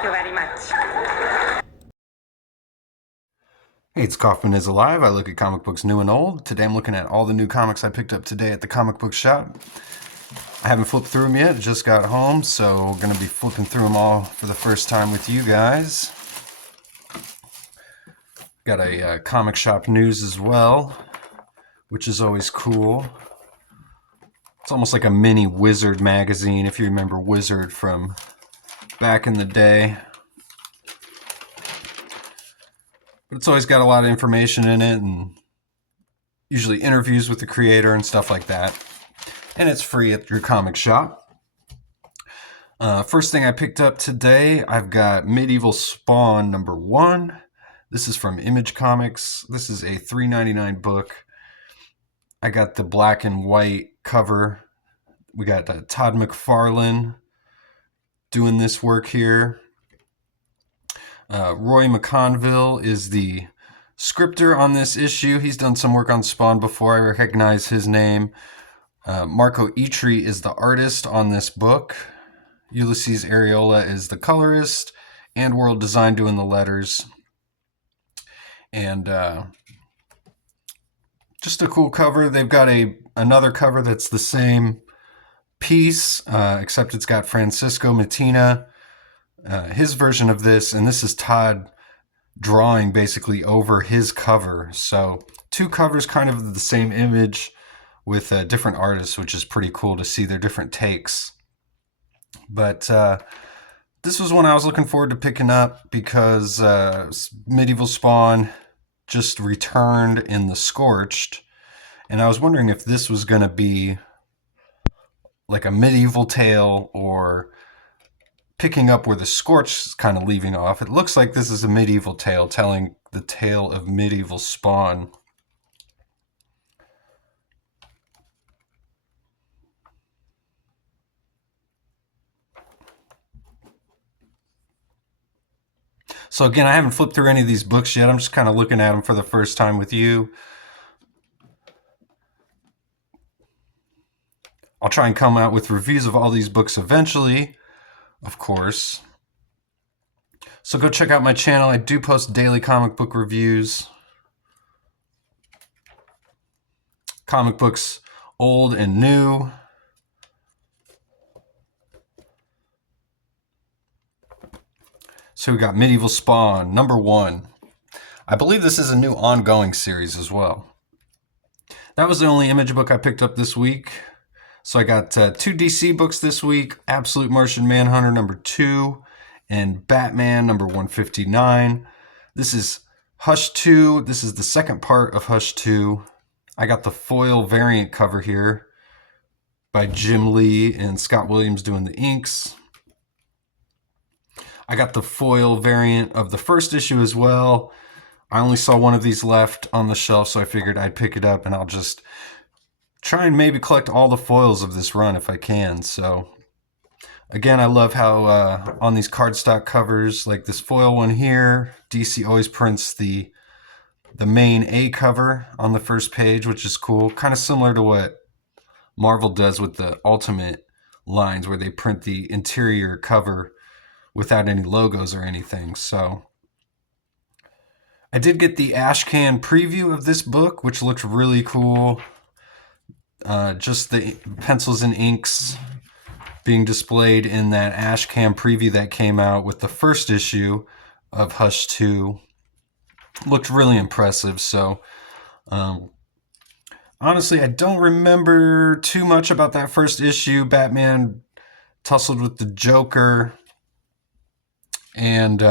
Thank you very much. Hey, it's Kaufman is Alive. I look at comic books new and old. Today I'm looking at all the new comics I picked up today at the comic book shop. I haven't flipped through them yet, just got home, so we're going to be flipping through them all for the first time with you guys. Got a comic shop news as well, which is always cool. It's almost like a mini Wizard magazine, if you remember Wizard from back in the day. But it's always got a lot of information in it, and usually interviews with the creator and stuff like that. And it's free at your comic shop. First thing I picked up today, I've got Medival Spawn #1. This is from Image Comics. This is a $3.99 book. I got the black and white cover. We got Todd McFarlane doing this work here. Roy McConville is the scripter on this issue. He's done some work on Spawn before. I recognize his name. Marco Itri is the artist on this book. Ulysses Areola is the colorist, and World Design doing the letters. And just a cool cover. They've got another cover that's the same piece, except it's got Francisco Mattina, his version of this, and this is Todd drawing basically over his cover. So two covers kind of the same image with different artists, which is pretty cool to see their different takes. But this was one I was looking forward to picking up because Medival Spawn just returned in the Scorched, and I was wondering if this was going to be like a medieval tale or picking up where the Scorched is kind of leaving off. It looks like this is a medieval tale telling the tale of Medival Spawn. So again, I haven't flipped through any of these books yet. I'm just kind of looking at them for the first time with you. I'll try and come out with reviews of all these books eventually, of course. So go check out my channel. I do post daily comic book reviews. Comic books old and new. So we got Medival Spawn #1. I believe this is a new ongoing series as well. That was the only Image book I picked up this week. So I got two DC books this week, Absolute Martian Manhunter #2 and Batman #159. This is Hush 2. This is the second part of Hush 2. I got the foil variant cover here by Jim Lee and Scott Williams doing the inks. I got the foil variant of the first issue as well. I only saw one of these left on the shelf, so I figured I'd pick it up and I'll just try and maybe collect all the foils of this run if I can. So again, I love how on these cardstock covers, like this foil one here, DC always prints the main A cover on the first page, which is cool. Kind of similar to what Marvel does with the Ultimate lines, where they print the interior cover without any logos or anything. So I did get the Ashcan preview of this book, which looked really cool. Just the pencils and inks being displayed in that Ashcan preview that came out with the first issue of Hush 2 looked really impressive. So honestly, I don't remember too much about that first issue. Batman tussled with the Joker, and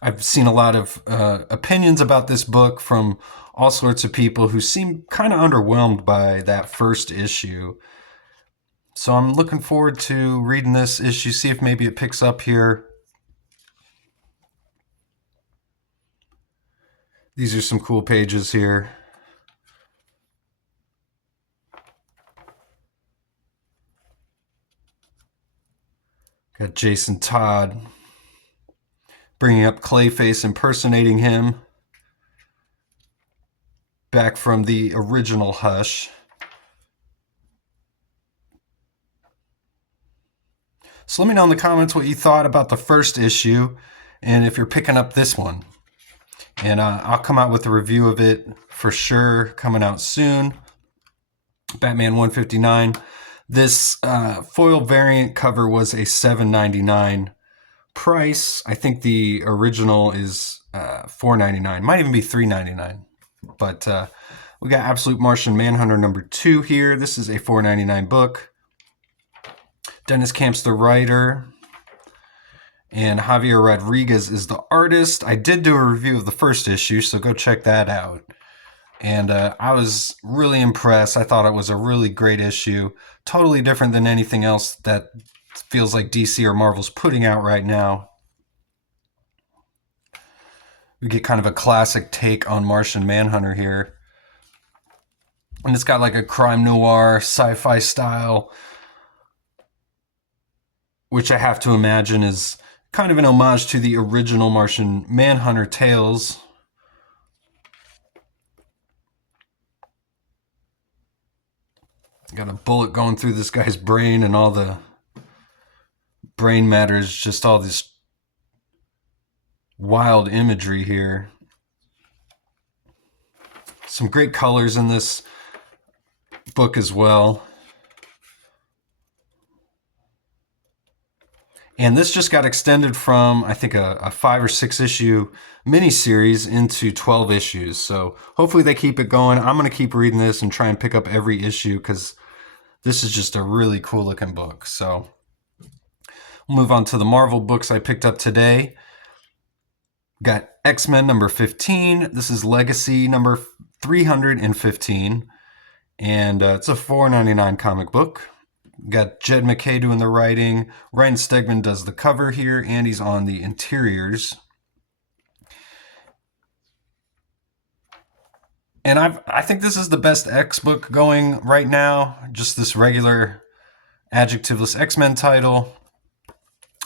I've seen a lot of opinions about this book from all sorts of people who seem kind of underwhelmed by that first issue. So I'm looking forward to reading this issue, see if maybe it picks up here. These are some cool pages here. Got Jason Todd bringing up Clayface, impersonating him back from the original Hush. So let me know in the comments what you thought about the first issue and if you're picking up this one. And I'll come out with a review of it for sure, coming out soon. Batman 159. This foil variant cover was a $7.99 price. I think the original is $4.99. Might even be $3.99. But we got Absolute Martian Manhunter #2 here. This is a $4.99 book. Dennis Camp's the writer, and Javier Rodriguez is the artist. I did do a review of the first issue, so go check that out. And I was really impressed. I thought it was a really great issue. Totally different than anything else that feels like DC or Marvel's putting out right now. We get kind of a classic take on Martian Manhunter here. And it's got like a crime noir, sci-fi style, which I have to imagine is kind of an homage to the original Martian Manhunter tales. Got a bullet going through this guy's brain, and all the brain matter is just all this wild imagery here. Some great colors in this book as well. And this just got extended from, I think, a 5 or 6 issue miniseries into 12 issues. So hopefully they keep it going. I'm going to keep reading this and try and pick up every issue because this is just a really cool looking book. So we'll move on to the Marvel books I picked up today. Got X-Men #15. This is Legacy number 315. And it's a $4.99 comic book. Got Jed MacKay doing the writing. Ryan Stegman does the cover here, and he's on the interiors. And I think this is the best X book going right now. Just this regular adjectiveless X-Men title.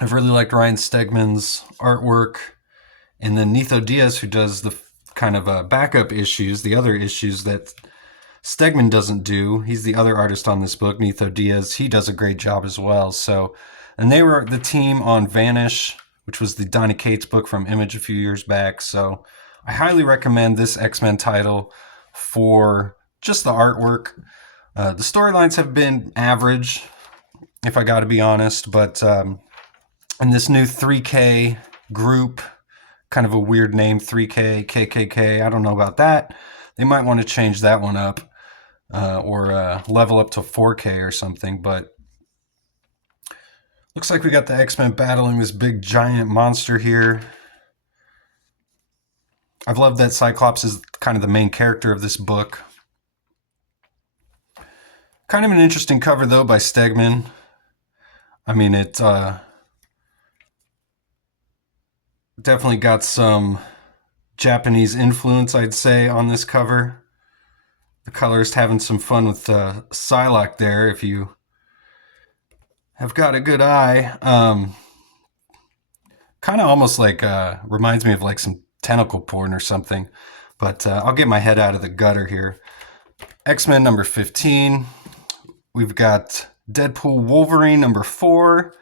I've really liked Ryan Stegman's artwork. And then Nitho Diaz, who does the kind of backup issues, the other issues that Stegman doesn't do. He's the other artist on this book, Nitho Diaz. He does a great job as well. So, and they were the team on Vanish, which was the Donny Cates book from Image a few years back. So I highly recommend this X-Men title for just the artwork. The storylines have been average, if I got to be honest. But in this new 3K group, kind of a weird name, 3K, KKK, I don't know about that. They might want to change that one up. Or level up to 4K or something, but looks like we got the X-Men battling this big giant monster here. I've loved that Cyclops is kind of the main character of this book. Kind of an interesting cover though by Stegman. I mean, it definitely got some Japanese influence, I'd say, on this cover. The colorist having some fun with Psylocke there, if you have got a good eye. Kind of almost like, reminds me of like some tentacle porn or something. But I'll get my head out of the gutter here. X-Men #15. We've got Deadpool Wolverine #4.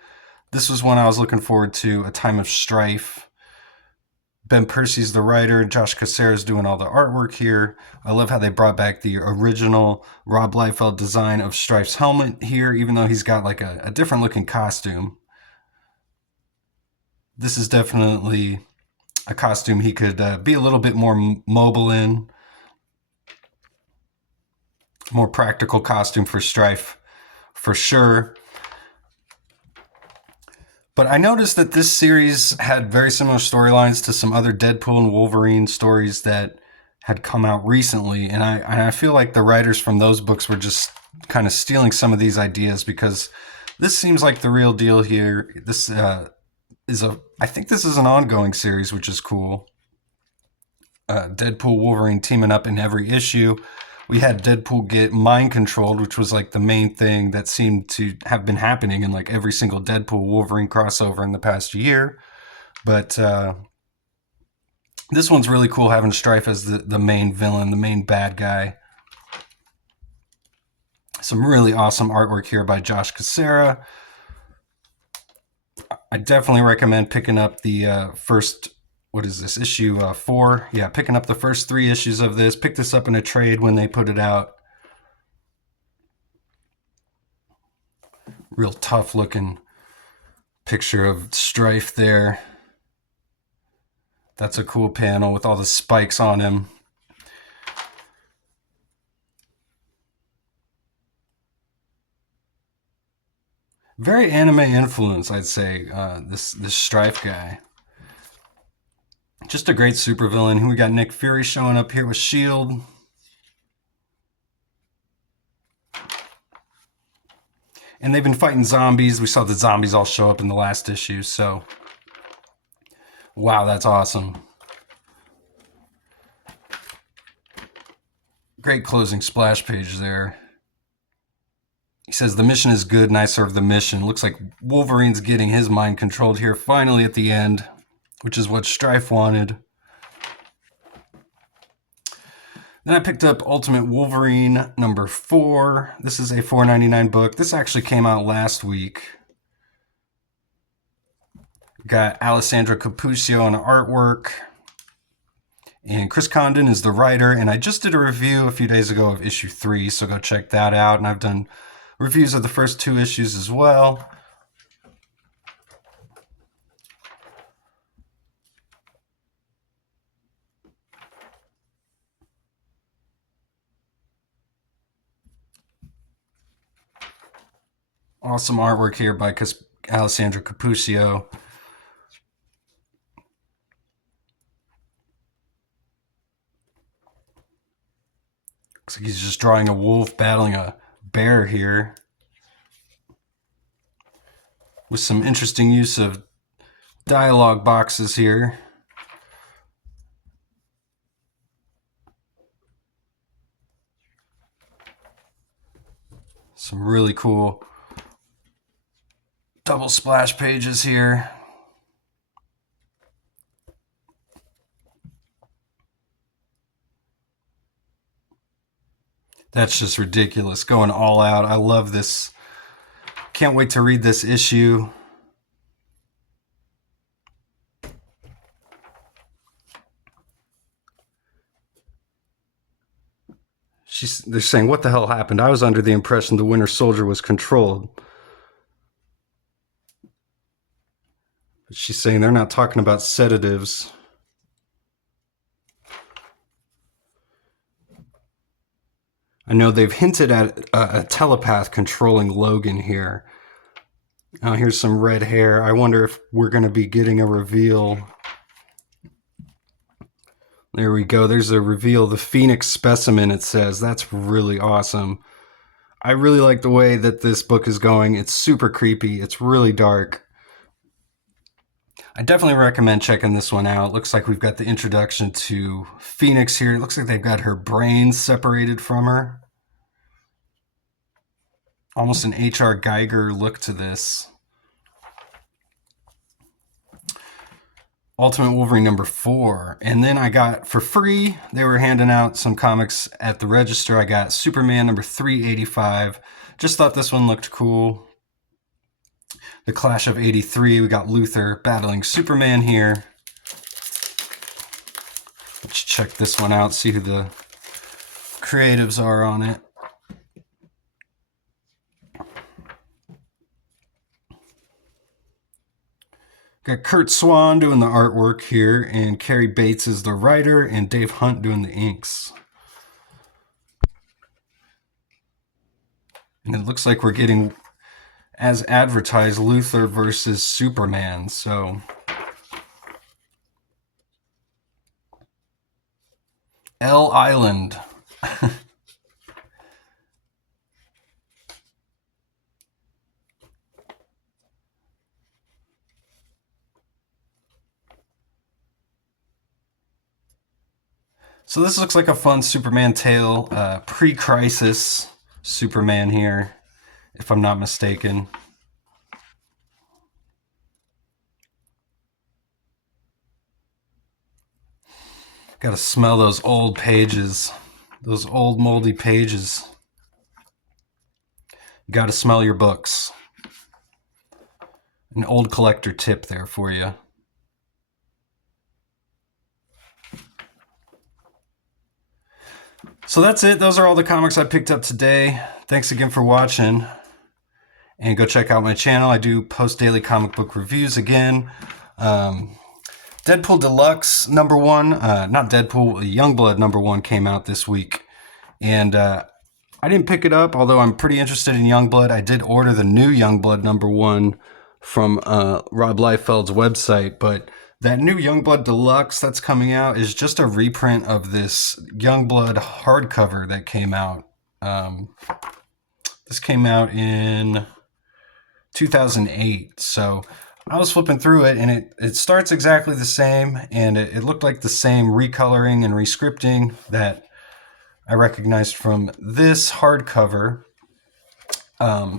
This was one I was looking forward to, A Time of Strife. Ben Percy's the writer. Josh Cassara's doing all the artwork here. I love how they brought back the original Rob Liefeld design of Strife's helmet here, even though he's got like a different looking costume. This is definitely a costume he could be a little bit more mobile in. More practical costume for Strife, for sure. But I noticed that this series had very similar storylines to some other Deadpool and Wolverine stories that had come out recently. And I feel like the writers from those books were just kind of stealing some of these ideas, because this seems like the real deal here. This I think this is an ongoing series, which is cool. Deadpool, Wolverine teaming up in every issue. We had Deadpool get mind controlled, which was like the main thing that seemed to have been happening in like every single Deadpool Wolverine crossover in the past year. But this one's really cool, having Strife as the main villain, the main bad guy. Some really awesome artwork here by Josh Cassara. I definitely recommend picking up the first, what is this, issue 4? Yeah, picking up the first 3 issues of this. Pick this up in a trade when they put it out. Real tough looking picture of Strife there. That's a cool panel with all the spikes on him. Very anime influence, I'd say, this Strife guy. Just a great supervillain. We got Nick Fury showing up here with S.H.I.E.L.D. And they've been fighting zombies. We saw the zombies all show up in the last issue, so... Wow, that's awesome. Great closing splash page there. He says, the mission is good and I serve the mission. Looks like Wolverine's getting his mind controlled here finally at the end, which is what Strife wanted. Then I picked up Ultimate Wolverine number 4. This is a $4.99 book. This actually came out last week. Got Alessandra Cappuccio on artwork. And Chris Condon is the writer. And I just did a review a few days ago of issue 3, so go check that out. And I've done reviews of the first 2 issues as well. Awesome artwork here by Alessandra Cappuccio. Looks like he's just drawing a wolf battling a bear here. With some interesting use of dialogue boxes here. Some really cool double splash pages here. That's just ridiculous. Going all out. I love this. Can't wait to read this issue. They're saying, what the hell happened? I was under the impression the Winter Soldier was controlled. But she's saying they're not talking about sedatives. I know they've hinted at a telepath controlling Logan here. Now here's some red hair. I wonder if we're going to be getting a reveal. There we go. There's a reveal. The Phoenix specimen, it says. That's really awesome. I really like the way that this book is going. It's super creepy. It's really dark. I definitely recommend checking this one out. Looks like we've got the introduction to Phoenix here. It looks like they've got her brain separated from her. Almost an H.R. Geiger look to this. Ultimate Wolverine number 4. And then I got, for free, they were handing out some comics at the register. I got Superman number 385. Just thought this one looked cool. The Clash of 83, we got Luthor battling Superman here. Let's check this one out, see who the creatives are on it. Got Kurt Swan doing the artwork here, and Carrie Bates is the writer, and Dave Hunt doing the inks. And it looks like we're getting, as advertised, Luthor versus Superman. So L Island. So this looks like a fun Superman tale, pre-crisis Superman here, if I'm not mistaken. Got to smell those old pages, those old moldy pages. You got to smell your books. an old collector tip there for you. So that's it. Those are all the comics I picked up today. Thanks again for watching. And go check out my channel. I do post daily comic book reviews again. Deadpool Deluxe #1, not Deadpool, Youngblood #1 came out this week. And I didn't pick it up, although I'm pretty interested in Youngblood. I did order the new Youngblood #1 from Rob Liefeld's website, but that new Youngblood Deluxe that's coming out is just a reprint of this Youngblood hardcover that came out. This came out in 2008, so I was flipping through it, and it starts exactly the same, and it looked like the same recoloring and rescripting that I recognized from this hardcover.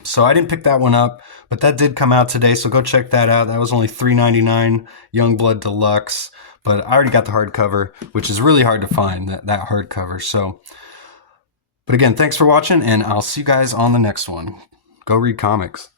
So I didn't pick that one up, but that did come out today, so go check that out. That was only $3.99, Youngblood Deluxe, but I already got the hardcover, which is really hard to find, that hardcover. So, but again, thanks for watching, and I'll see you guys on the next one. Go read comics.